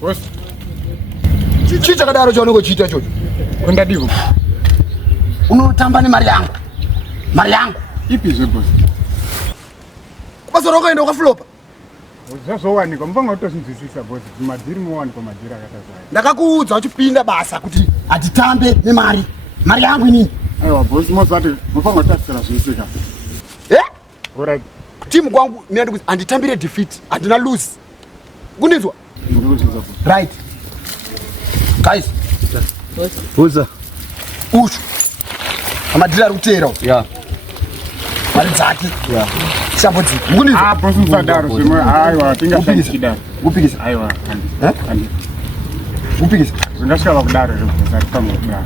Boss. Chicha kadaro chaunenge chiita chocho. Kundadivo. Unotamba nemari yangu. Mari yangu. Ipi zve boss? Basa rokaenda ukaflopa. Zvazowanikwa mubanga utosinzwisisa boss. Madziri muwanikwa madziri akatazaya. Ndakakuudza uchipinda basa kuti atitambe nemari. Mari yangu inini? Aiwa boss, mozati mufanga utasira zvisika. Alright. Timu kwangu ndikuti anditambire defeat, andina lose. Kunizwa? Right. Guys. Uza. Ushu. Amadira ari kutera. Yeah. Mari dzake. Yeah. Shambozi. Kunizwa? Boss musadaro zvimwe. Aiwa, tingashandikida. Kupikisa. Aiwa. Kupikisa. Ndasvika kudaro boss, atitanga kudaro.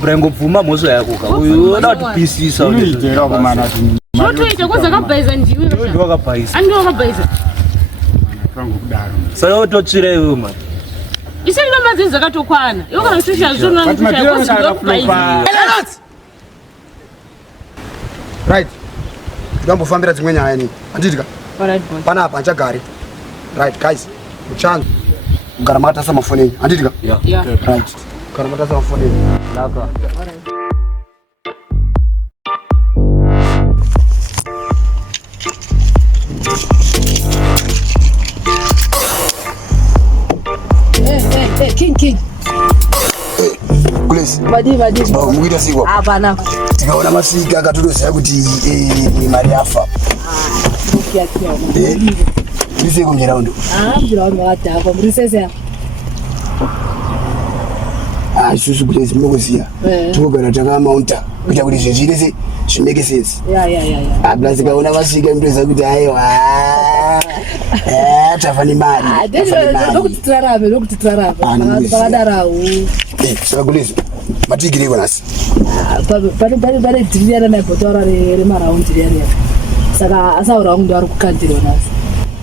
Brengo pfuma mozo yako ka. Uyu oda kupisisa uri. Ndira kumana. Zvotoita kwazakabhaiza ndiwe. Ndiwe wakabhaisa. Andiwe wakabhaiza. Ndanga kudaro. Saka utotsire iwe man. Isiri mamadzi zakatokwana. Iwe kana kushusha zvona kushusha kwazakabhaiza. Right. Ndambofambira dzimwe nyaya ni. Anditika. Alright boss. Panapa achagari. Right guys. Uchangu. Kugara makatasa mafoni. Anditika? Yeah. Right. Kugara makatasa mafoni. Laka. Alright. King. Kulesi. Badi. Muita sikwa. Hapana. Tikaona masika akatotoziva kuti mari yafa. Ndise kunjeraundo. Njiraundo wakadhakwa murisese. Isusu kulesi munokuziya. Tikogara takamaunta kuita kuti zvinhu zvese zvimeke sense. Yeah. Plus tikaona masika mtoziva kuti aiwa. Tafa nemari. Lokuti tirarame. Pakadarawo. Saka kulesi. Matigireko nasi. Pane dhiri yana naibhotaura remaraundi riyana. Saka asaura kunge ari kukandirwa nasi.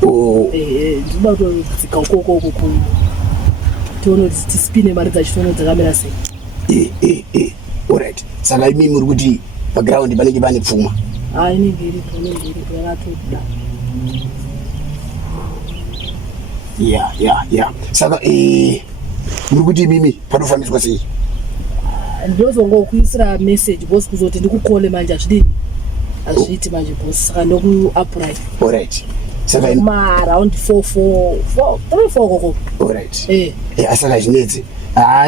Ndinoda kutodzika ukoko tione kuti tisipine mari dzachitono dzakamira sei. Alright. Saka imi muri kuti paground panenge pane pfuma. Inenge iripo yakatoda. Yeah. Saka muri kuti mimi panofambiswa sei? Ndozongokuisira message boss kuzoti ndikukole manje achidini. Azviiti manje boss saka ndokuupright. Alright. Saka around 4 koko. Alright. Asaka zvinedzi.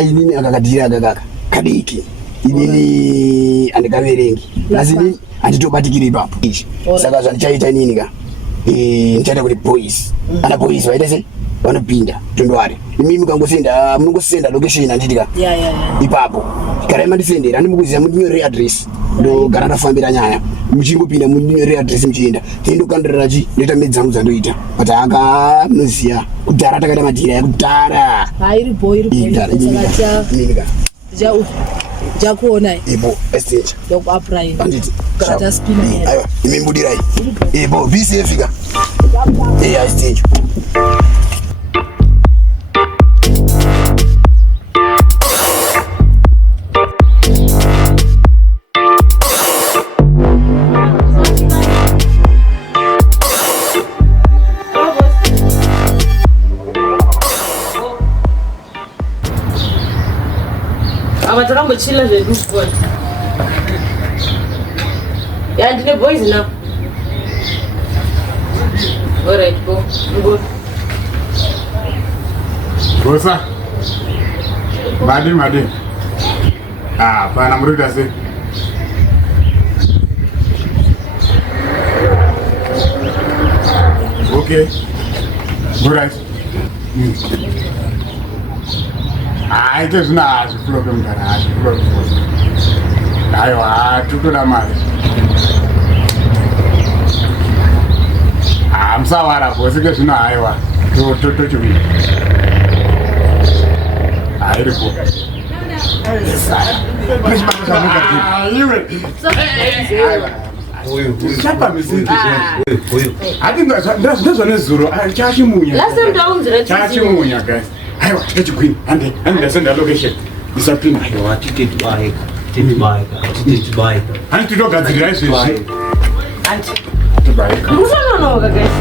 Inini akakadira akakaka. Kadiki. Inini andikaverengi. Asi inini anditobatikire ipapo. Saka zvandichaita inini ka. Ndichaita kuti boys. Ana boys vaita sei? Vanopinda tondwari. Mimi mukangosenda munongosenda location anditika. Yeah. Ipapo. Kana mandisendera andimukuzisa mundinyore address. Ndo gara ndafambira nyaya. Muchingopinda mundinyore address muchienda. Tindokandira ndoita medzangu dzandoita. Kuti anga munoziya kudhara takaita madhira yakudhara. Iri boy. Saka jakuona ibo estage ndokuupright. Anditi. Kata spina. Aiwa, imembudirai. Ibo bisi efika. Stage. Chila zvezvikuona. Yeah, ndine boys now. Alright, go. Bosa. Madi. Pana murida sei. Okay. Good right. It is not a problem that I have to do that, man. I'm sorry, I was getting Iowa to me. I report. I think that's one zero. I'll charge you. Last time down, charge you, guys. I want to queen and send the location. Discipline. I want to take bike. And to look at the rice. And to buy. No, guys.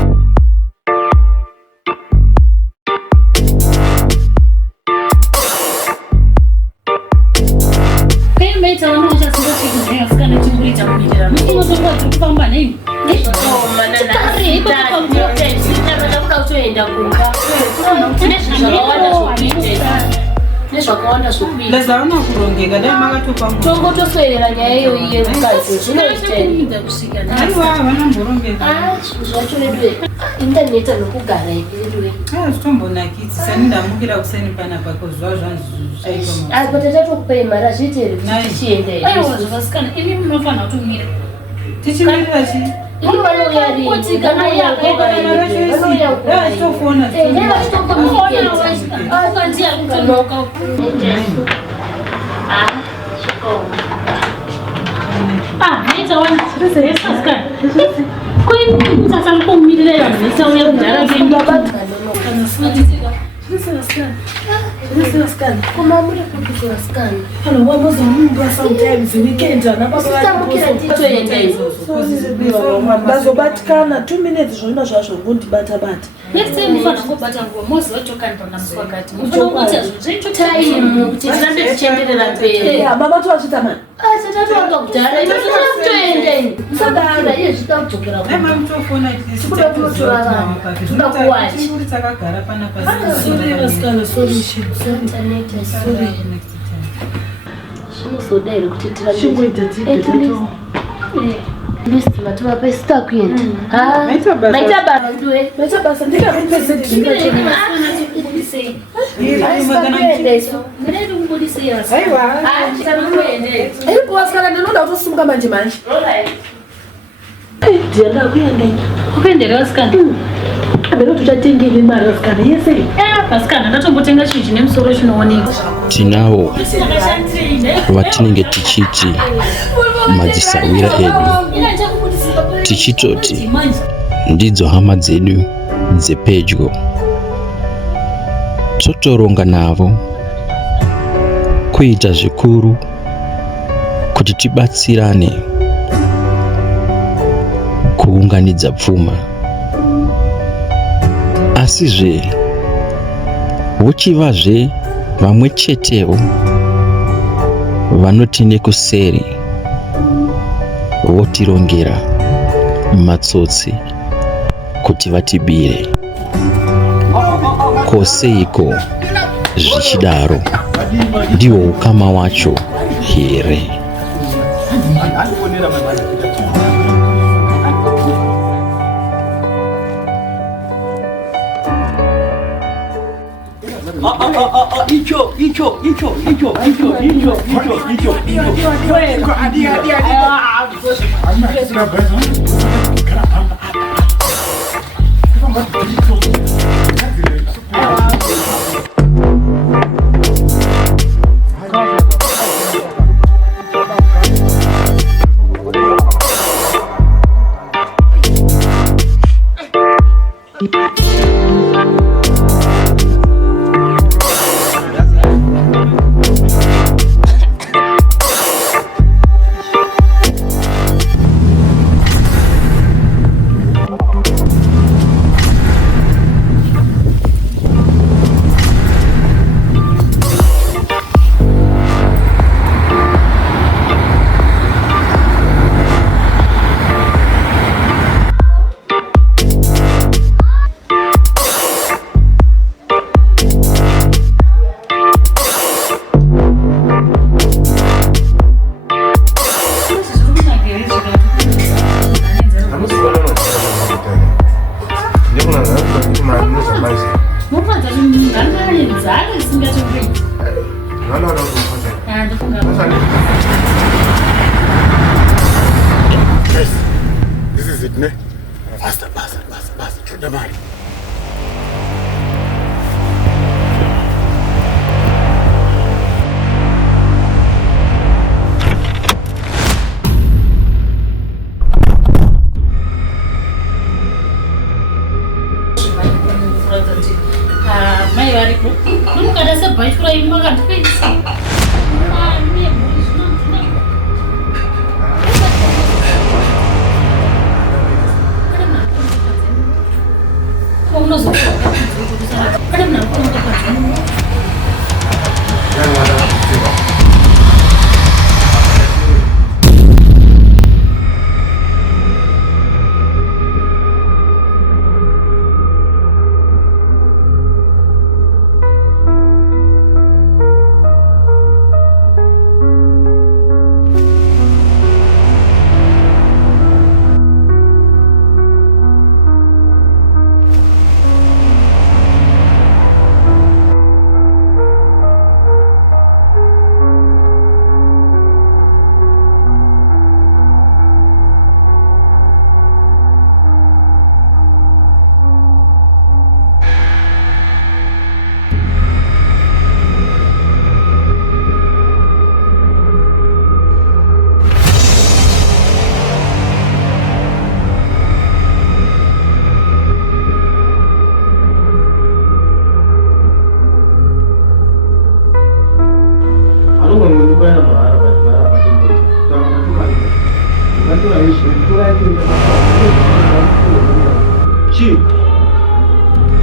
nezvakawanda zvokuita lazaona kurongeka dai makatopa tongotoswedera nyaya iyo yemukadzi zvinoita aiwa vanomborongeka zvacho nedwe indaneta nokugara iperedwe zvitombonakidzi sani ndamukira kuseni panapa kozva zvanzvaiko patatatokupai mari azviite here kuti tichienda aiwa zvakasikana ini munofanira kutumira tichimirira chi ndazobatikana 2 minutes zvona zvazvo ngondibata-bata next time mufanira kubata nguva mozi watokani panamuswakati mufanira kuita time kuti tirambe tichienderera mberi mama tovachita mani tatatoanga kudhara itotoenda musadara iye zvita kudzokera mamutofona tikuda kunotora vanhu toda kuwachi takagara panapa zvinozoda here kuti tirambe Listima tovapa sitakuenda maita basa ndikaakuendaisirikuvasikana ndinoda kutosimuka manje manje ndianda kuenda kuendera vasikana abero tuchatengeni mari vasikana yese vasikana ndatombotenga chinhu chine musoro chinooneka tinavo vatinenge tichiti madzisawira edu tichitoti ndidzo hama dzedu dzepedyo totoronga navo kuita zvikuru kuti tibatsirane kuunganidza pfuma asizve vochivazve vamwe chetevo vanoti nekuseri votirongera matsotsi kuti vatibire koseiko zvichidaro ndiwo ukama wacho here This is it, ne? Faster. Choda mari. mai varipo nomukada sebhaitura imi makandipedzisa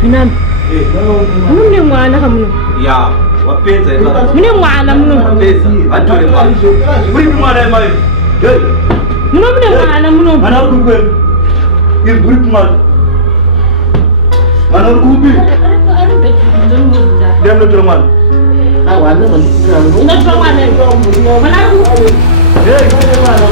Nami. Mune mwana kamuno. Ya, wapeza eba. Mune mwana muno. Wapeza, atole mwana. Uri mwana ema. Hey. Muno mune mwana muno. Mana ukwe. Uri mwana. Mana ukubi. Dem no mwana. Ah, wana mwana. Ina mwana. Mana ukubi. Hey, mwana.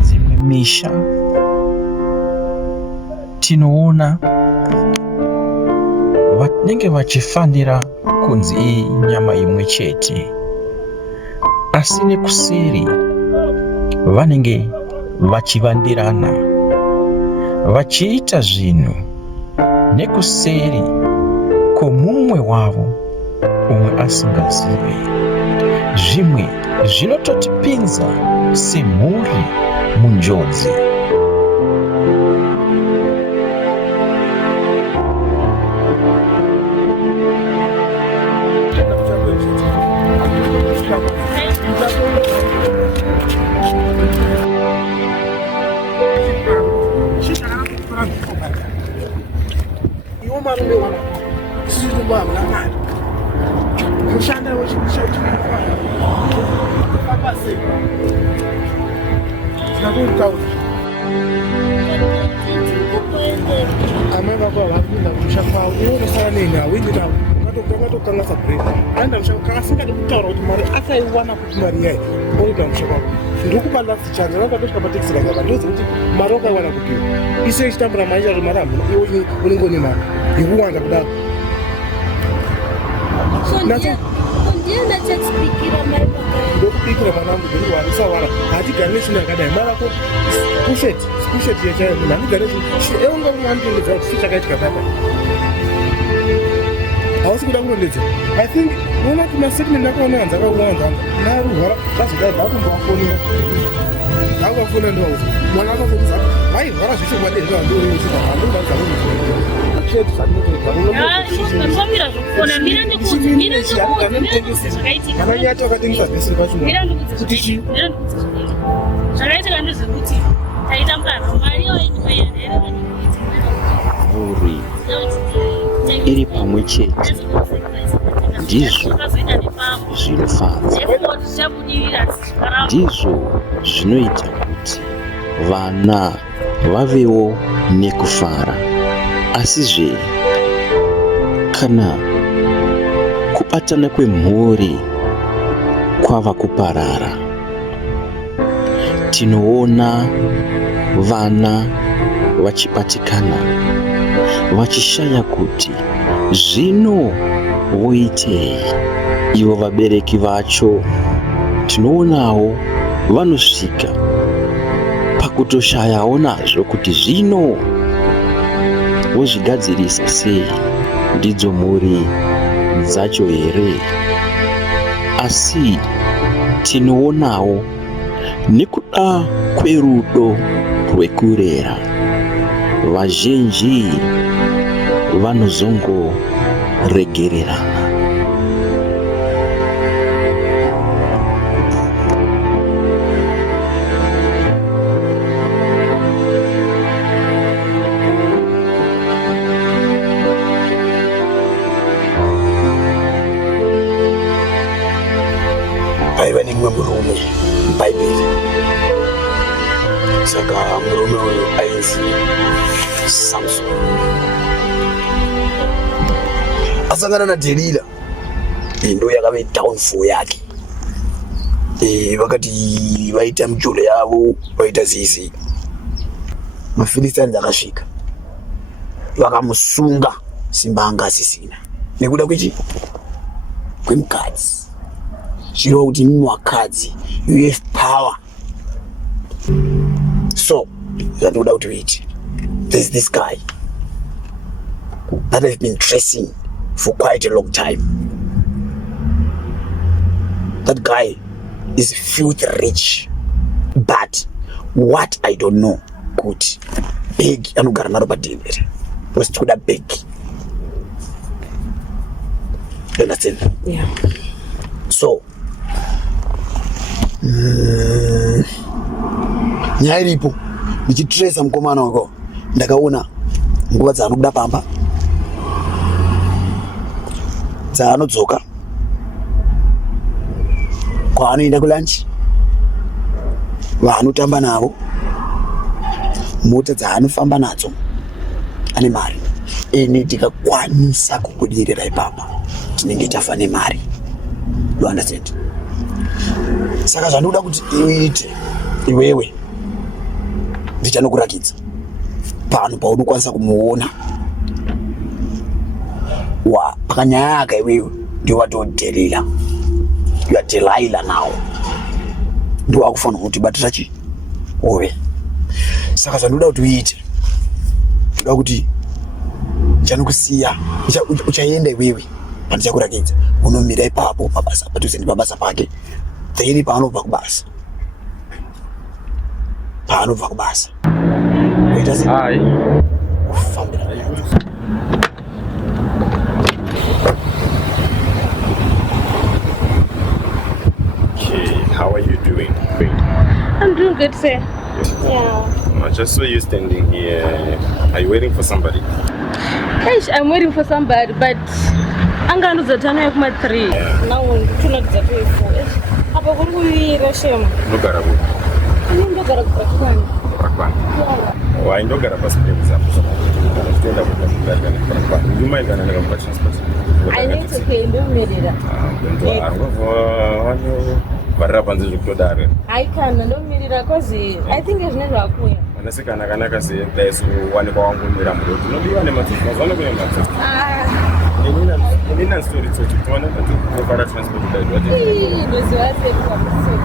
Zimemisha tinoona vanenge vachifanira kunzi inyama imwe chete, asi nekuseri vanenge vachivandirana vachiita zvinhu nekuseri kwomumwe wavo umwe asingazive. Zvimwe zvinototipinza semhuri munjodzi. I think una kuna statement yako unaanza kwa unaanza na ruhara basi dai babu ndo afonira hapo funa ndo mwana wako kuza wai wala sisi kwa ndio ndio sisi ndo ndo ndo chetu sana Famira kuna mirande kuti zvakaitika. Kana yacho akatenga bese kwacho. Mirande kuti zvakaitika ndezvekuti taita mukana mari yoinyika yere. Mhuri iri pamwe chete ndizvo zvinofadza, ndizvo zvinoita kuti vana vavewo nekufara. Asizve kana kubatana kwemhuri kwava kuparara, tinoona vana vachibatikana vachishaya kuti zvino voitei. Ivo vabereki vacho tinoonawo vanosvika pakutoshayawo nazvo kuti zvino wozvigadzirisa sei? Ndidzo mhuri dzacho here? Asi tinoonawo nekuda kwerudo rwekurera, vazhinji vanozongoregererana. Paiva nemumwe murume mubhaibheri. Saka murume uyu ainzi Samson. Asangana naDelila, ndo yakave downfall yake. Vakati vaita mujolo yavo, vaita zizi. Mafilistani akasvika vakamusunga simba anga asisina nekuda kwemukadzi. Chiro kuti mimi wakadzi, you have power. So zvatoda kuti uite, there's this guy that I've been tracing for quite a long time. That guy is filthy rich, but what I don't know, kuti big anogara naro padendere was toda big. You understand? Yeah. So nyaya iripo, ndichitresa mukomana wako, ndakaona nguva dzaanobuda pamba, dzaanodzoka, kwaanoenda kulanchi, vaanotamba navo, mota dzaanofamba nadzo, ane mari. Ene tikakwanisa kubudirira ipapa, tinenge tafa nemari. You understand? Saka zvanoda kuti uite iwewe, ndichanokurakidza pano paunokwanisa kumuona pakanyaka iwewe ndio watoDelila. You are Delilah now. Ndio wakufanira kuti batira chi ove. Saka zvanoda kuti uite, ndoda kuti ndichanokusiya, uchaenda iwewe pandichakurakidza, unomira ipapo pabasa, padhuze nepabasa pake. Then paanobva kubasa, waita sei? Hai. Kufambira nayo. Okay, how are you doing? I'm doing good, sir. Yeah. I just saw you standing here. Are you waiting for somebody? Yes, I'm waiting for somebody, but I'm going to the time of my 3. Now I'm going to the 4. Apa kuri rashema? Ndogara ku. Ndogara kurakwana. Kurakwana. Wa ndogara pasi pemzapo. Ndenda kurakwana kurakwana. Nyuma igana ngamba transport. I need to pay ndomirira. Ndo wanyo barra panze zvekutodare. Aikana ndomirira cause I think zvinenge akuya. Wanasikana kanaka se daisu wani kwa wangu mira mudoti. Nodiwa nematsi mazana kuya matsi. Nina story tsochi tona kuti para transport daidwa. Ndozi wase kwa msoko.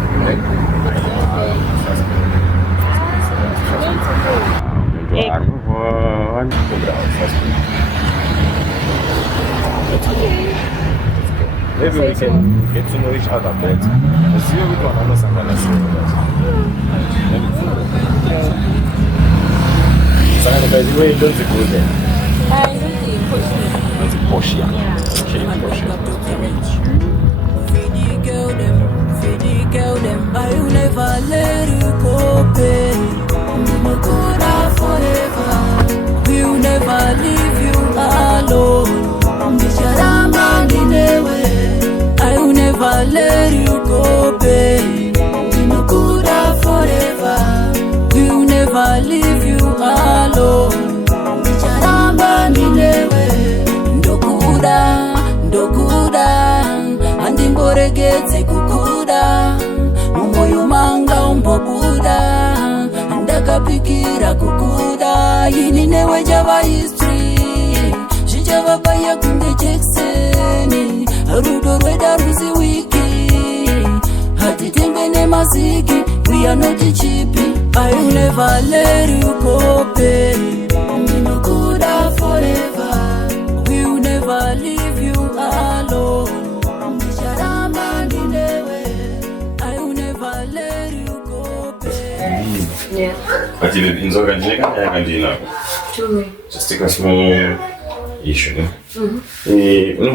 Maybe we can get to know each other better. See what we can understand. So, by the way, don't you go there? I don't think Porsche. Okay, Porsche. Girl, them, I will never let you go, babe. We could have forever. We'll never leave you alone. I will never let you go, babe. We could have forever. We'll never leave you alone. Ndokuda andimboregedze kukuda mumwoyo manga umbobuda ndakapikira kukuda ini newe java history zvichavabaya kunge jekiseni rudo rweda ruziwiki hatitengwe nemaziki we are not cheap. I will never let you go, babe. Ndinokuda for But in Zoga, just take a small issue.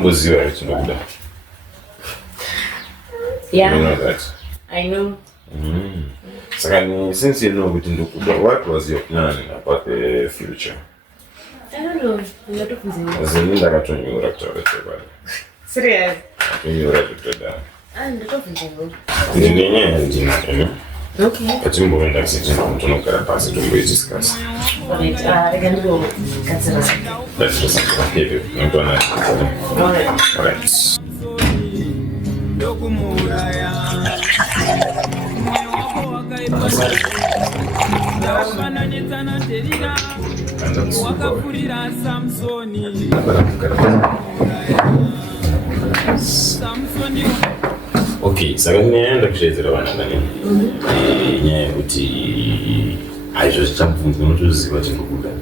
Was you right to know that? Yeah. You know that? I know. So, since you know within the what was your plan about the future? I don't know. A lot of things. As in, I got you right to Serious? you right to that. I'm the top of the world. Okay. But you moving like sitting on to look at pass it to discuss. Alright, I can go cancel. Let's just keep it. I'm gonna. Alright. Okay, so I'm going to create a one.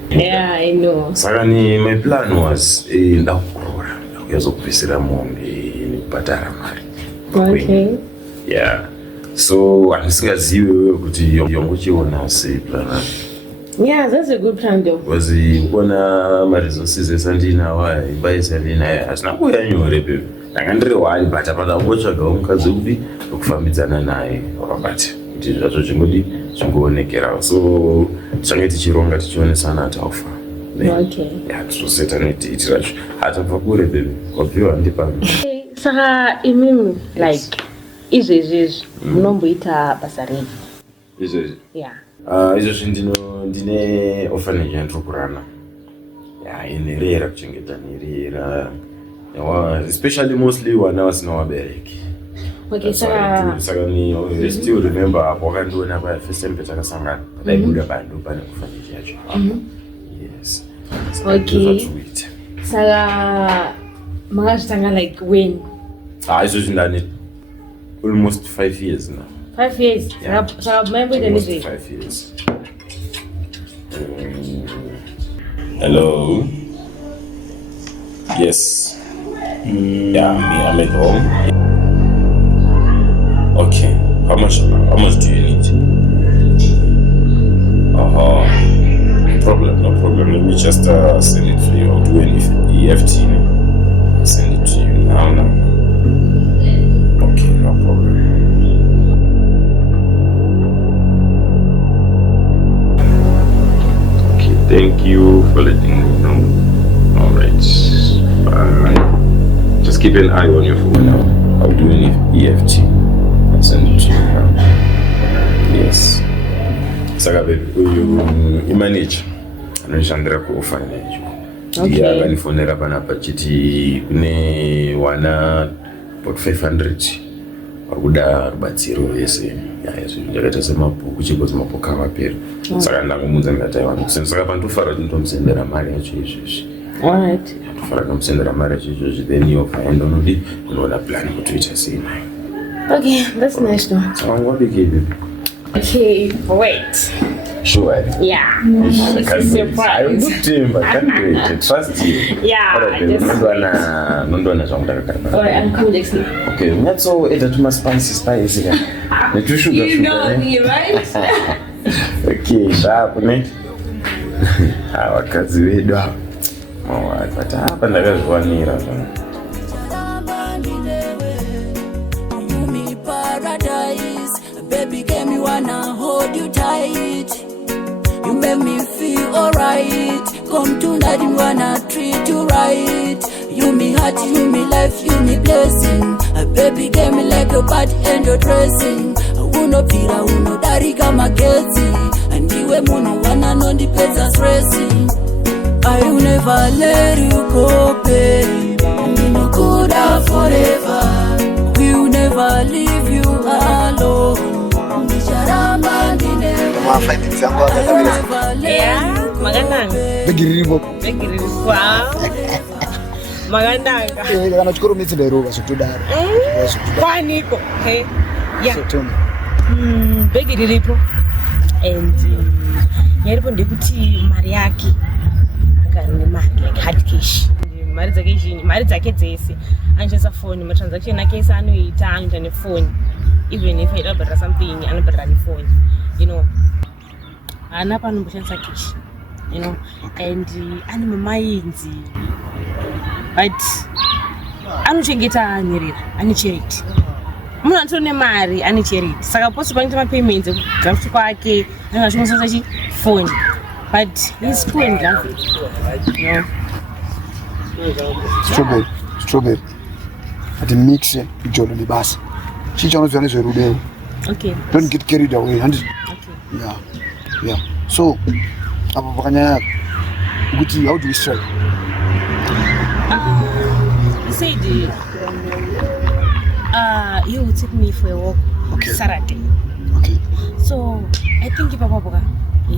Yeah, I know. Sagani, my plan was in the Okay. Yeah. So I'm see plan. Yeah, that's a good plan though. Was one my resources and in our buy selling as now we are new rebel. Angandre wali but apata ngocha ga umkazi ubi ukufambidzana naye wakabati kuti zvacho chingodi chingoonekera so changeti chironga tichionesana ataufa. Okay. Yeah, so certainty itiracho atabva kure baby kwapiwa ndipano. Saka imimi like izvezvezvi munomboita basa rei? Izvezvi? Yeah. Izvezvi ndine orphanage yandirikurana. Yeah, inerera kuchengeta nerera. Especially mostly when I was in our bereki. Okay, so I still remember wakandiona pa first time petakasangana pataibuda bando pane kufanira yacho. Yes. So okay. Saka makazvitanga like when? Izvezvi ndane almost 5 years now. 5 years? Yeah. Saka maimboita nezvei? 5 years. Hello. Yes. Yeah, I'm at home. Okay. How much do you need? No problem. Let me just send it for you. I'll do an EFT. I'll send it to you now. Okay, no problem. Okay, thank you for letting me know. Alright. Bye. Just keep an eye on your phone now. I'll do an EFT. I'll send it to you now. Yes. Saka baby, you manage. Anoshandira kufinance. Okay. Yeah, akanifonera panapa chiti kune wana about 500 wakuda rubatsiro yese. Yes, ndakaita semabhuku chikozi mabhuku akapera. Saka ndakumudza ngataiwana kusenda saka pandofara kuti ndomusendera mari yacho izvezvi. Alright. Ndofara kumusendera mari yacho izvezvi then yofaenda unodi kunoona plan kutoita sei nayo. Okay, that's nice though. Saka ngwadike baby. Okay, wait. Sure. Yeah. I can't wait. I can't wait. Trust you. Yeah. Alright, nondona zvamutakagara. Alright, I'm coming next week. Okay, nyatsoeda tumaspice ka. Netushuga. You know me, right? Okay, sharp ne. Vakadzi vedu ava. But hapa ndakazviwanira zvona. Baby, girl, me wanna hold you tight. You make me feel alright. Come tonight, me wanna treat you right. You me heart, you me life, you me blessing. Baby, girl, me like your body and your dressing. Unopira, unodarika magezi. And iwe muno wana nondipeza stressing. I will never let you go, babe. We no good out forever. We will never leave you alone. Yeah, makananga. Begiriripo. Wow. Makananga. Kana chikoro mitsi ndairoba zvotodaro. Kwaniko. Hey. Yeah. Begi riripo. And yaripo ndekuti mari yake akarine mari like hard cash. Mari dzake zhinji, mari dzake dzese. Anjesa phone, ma transaction ake esa anoita anoita nefone. Even if I don't buy something, I don't buy the phone. You know. haana panomboshandisa cash, you know, and ane mamainzi but anochengeta anyerera, ane charity. Munhu anotone mari ane charity. Saka posi panoita mapayments ekudraft kwake anenge achingoshandisa phone, but he's cool and lovely. You know. Strawberry. Ati mix ijolo libasa. Chicha unozwa nezverudo. Okay. Don't get carried away. Okay. Yeah. So, apo pakanyaya kuti how do we strike? He said he would take me for a walk Saturday. Okay. So I think ipapapoka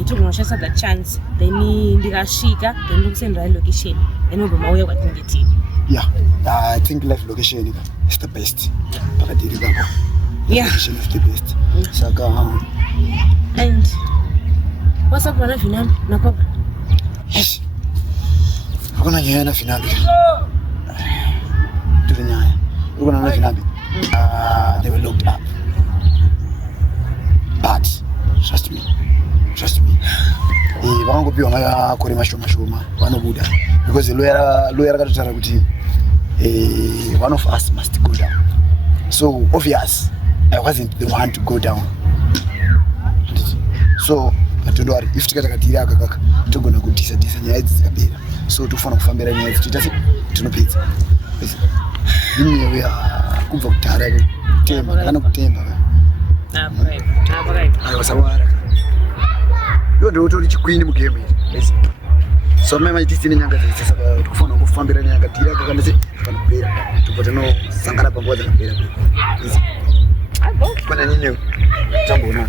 togonoshasa the chance, then ndikasvika then ndokusendera location then obomauya kwatingetini. Yeah, I think live location is the best. Pakadiri baba. Yeah. Location is the best. Saka. And what's up na Finambi na papa? Yes. Hakuna nyaya na Finambi. Tulinyaya. Hakuna na Finambi. They were locked up. But trust me. Vangopiwa makore mashoma vanobuda because the lawyer akatotaura kuti one of us must go down. So obvious I wasn't the one to go down. So atondowari if tikatakadhira akakaka togona kudhisa nyaya idzi dzikapera. So tofana kufambira nyaya idzi titati tinopedza. Inewe kubva kudhara kutemba kana kutemba. Aiwa sawara. Ndo tori chikwini mugame iri. So mama tisine nyanga dzese saka tofana kufambira nyanga tira kakandise panopera. Topotano sangana panguva dzakapera. Pana nini tambona.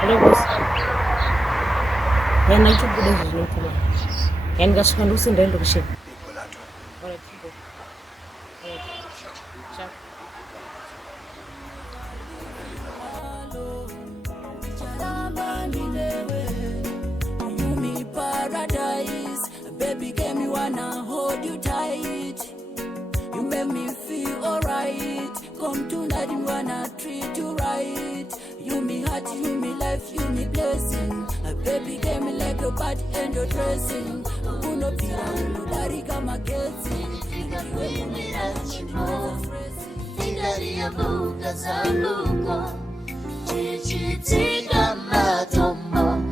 Hello boss. Yana ichobuda zvinokuma. Yani ngasvika ndosenda ndokushe. Alright. Ciao. Paradise, baby, get me wanna hold you tight. You make me feel alright. Come tonight, you wanna treat you right. You me heart, you me life, you me blessing. Baby, get me like your body and your dressing. Uno pira, uno dari kama geti. Iwe me lachimo. Tigari ya buka zaluko. Chichitika matombo.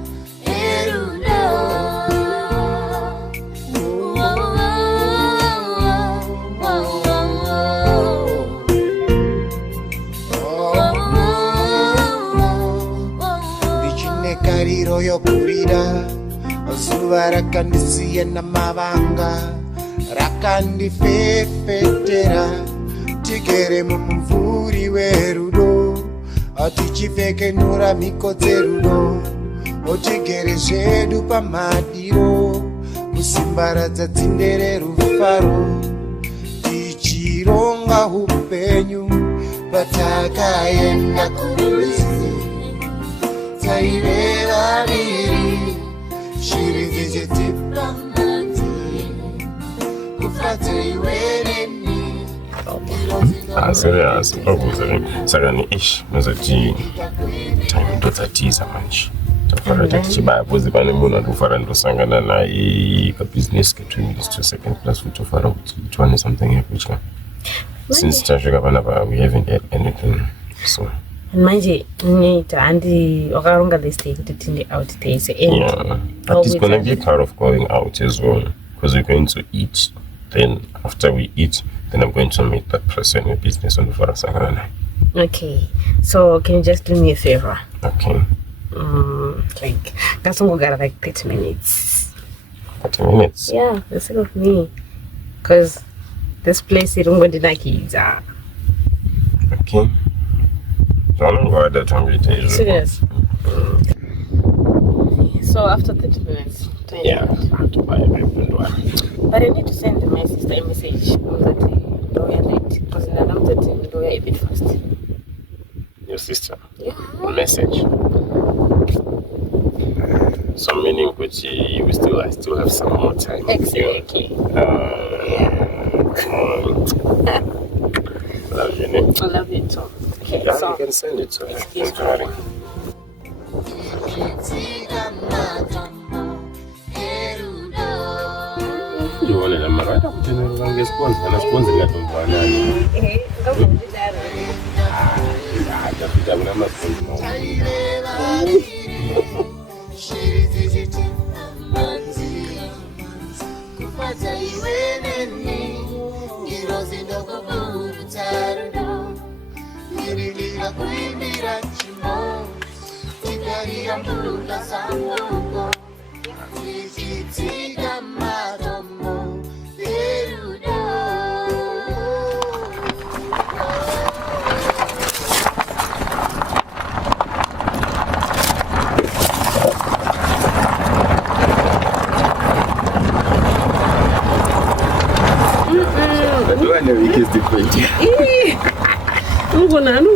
Kariro yokurira zuva rakandisiya namavanga rakandifefetera tigere mumumvuri werudo tichipfekenura mhiko dzerudo otigere zvedu pamadiro musimbaradza dzinde rerufaro tichironga upenyu patakaenda kurwizi taive vaviri shiri dzichitipamati kufateiwereni serious saka ni-ish nozati time ndodzatiza manje tafara tichibaya bhozi pane munhu andofara ndosangana naye kabusiness ke2 to second class kutofara kuti tiwane something yakutya since tasvika panapa we haven't had anything so manje nita handi wakaronga this day kuti tinde out days yeah but it's gonna be part of going out as well because we're going to eat, then after we eat then I'm going to meet that person in business on the Farasangana. Okay, so can you just do me a favor? Okay. That's all got like 30 minutes. 30 minutes? Yeah, the sake of me. Because this place, you don't want to like it. Okay. So I'm going to go ahead and serious. So after 30 minutes. Yeah, I have to buy everything. But I need to send my sister a message that we are late. Because in the that we are a bit fast. Your sister? Yeah. A message? So meaning which I still have some more time. Exactly. Come on. Love you, Nick. I love you too. Okay, Yeah, so you can send it to her. Excuse me. You want to marry? I'm going to sponsor. I'm sponsoring it on Banana. I know he kissed the plate. I'm gonna know.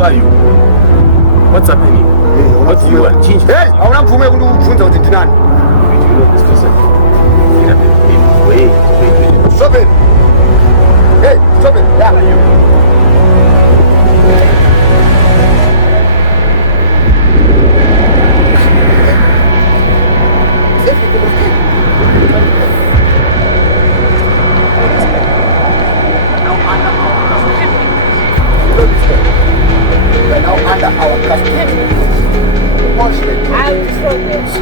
Who are you? What's happening? What do you want? Change. Hey, I want to move to the Dinan. Do you know this person? Wait. Stop it. Hey, stop it. Yeah. Now under our custody. I'll destroy this.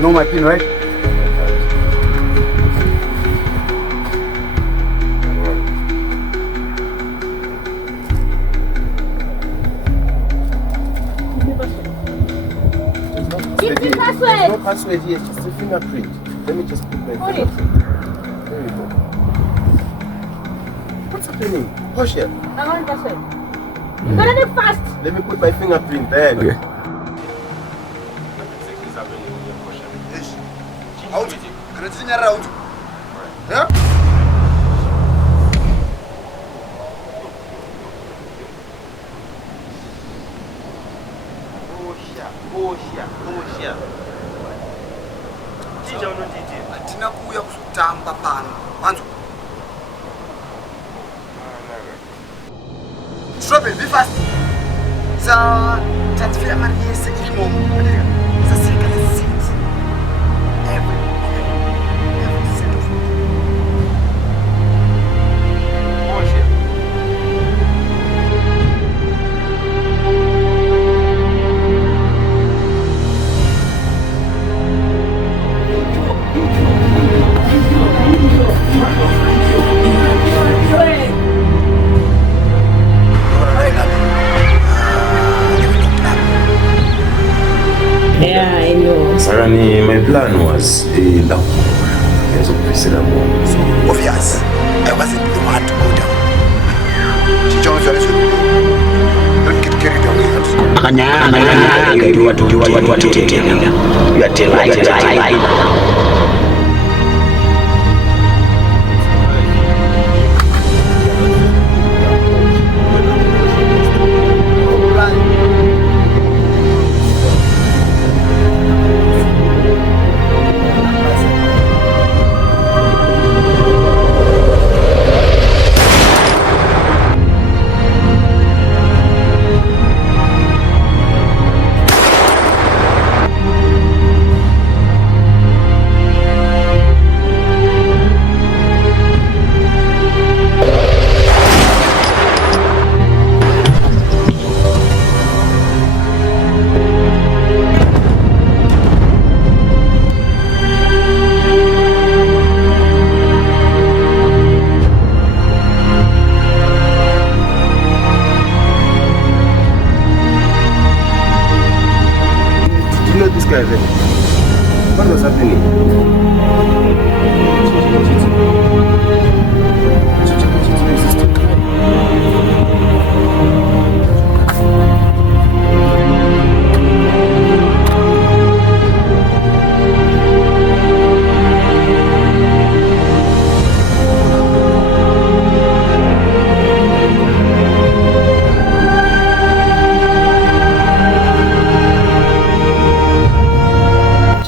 Know my pin, right? No password here, it's just a fingerprint. Let me just put my fingerprint. There you go. What's happening? Push it. I want password. You better be fast. Let me put my fingerprint there. Okay. Out. Kana tsinyarira out. Yeah? Atina kuuya kuzotamba pano. Wanzo. Strawberry, be fast. Sa transfer mari yese ilimo. Sa sika na seat. Every cent of it. Bullshit. Yeah, I know. Sarani, my plan was Obvious. I wasn't the one to go down. Chichonzo don't get carried away. You are delighted. What was happening?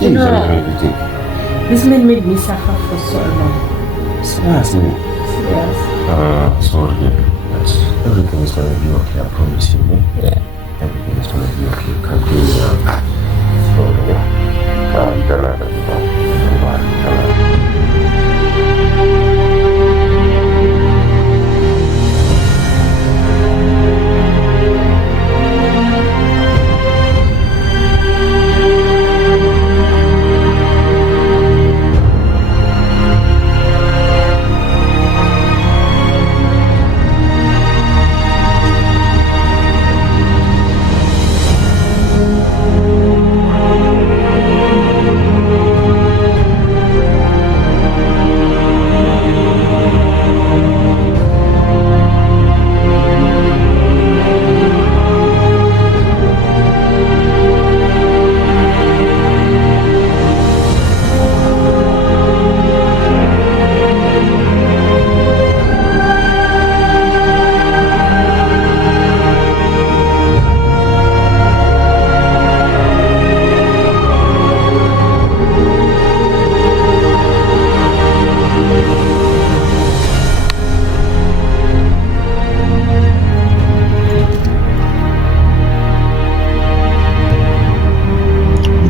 You know, this man made me suffer for so long. Seriously? Yes. Sorry. But everything is going to be okay, I promise you. Yeah. Everything is going to be okay. You can do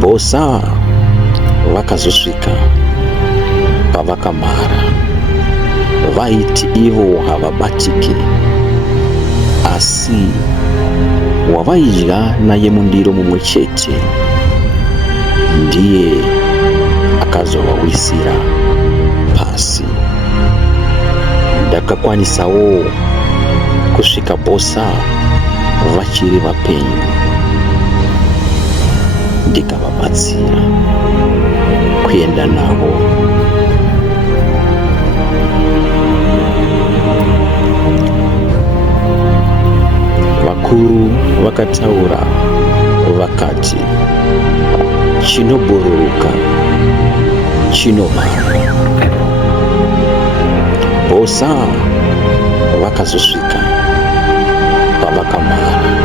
Bosa vakazosvika pavakamhara vaiti ivo havabatiki, asi wavaidya naye mundiro mumwe chete ndiye akazovawisira pasi. Ndakakwanisawo kusvika Bosa vachiri vapenyu, ndikavabatsira kuenda navo. vakataura vakati chinobhururuka chinomara. Bhosa vakazosvika pavakamara.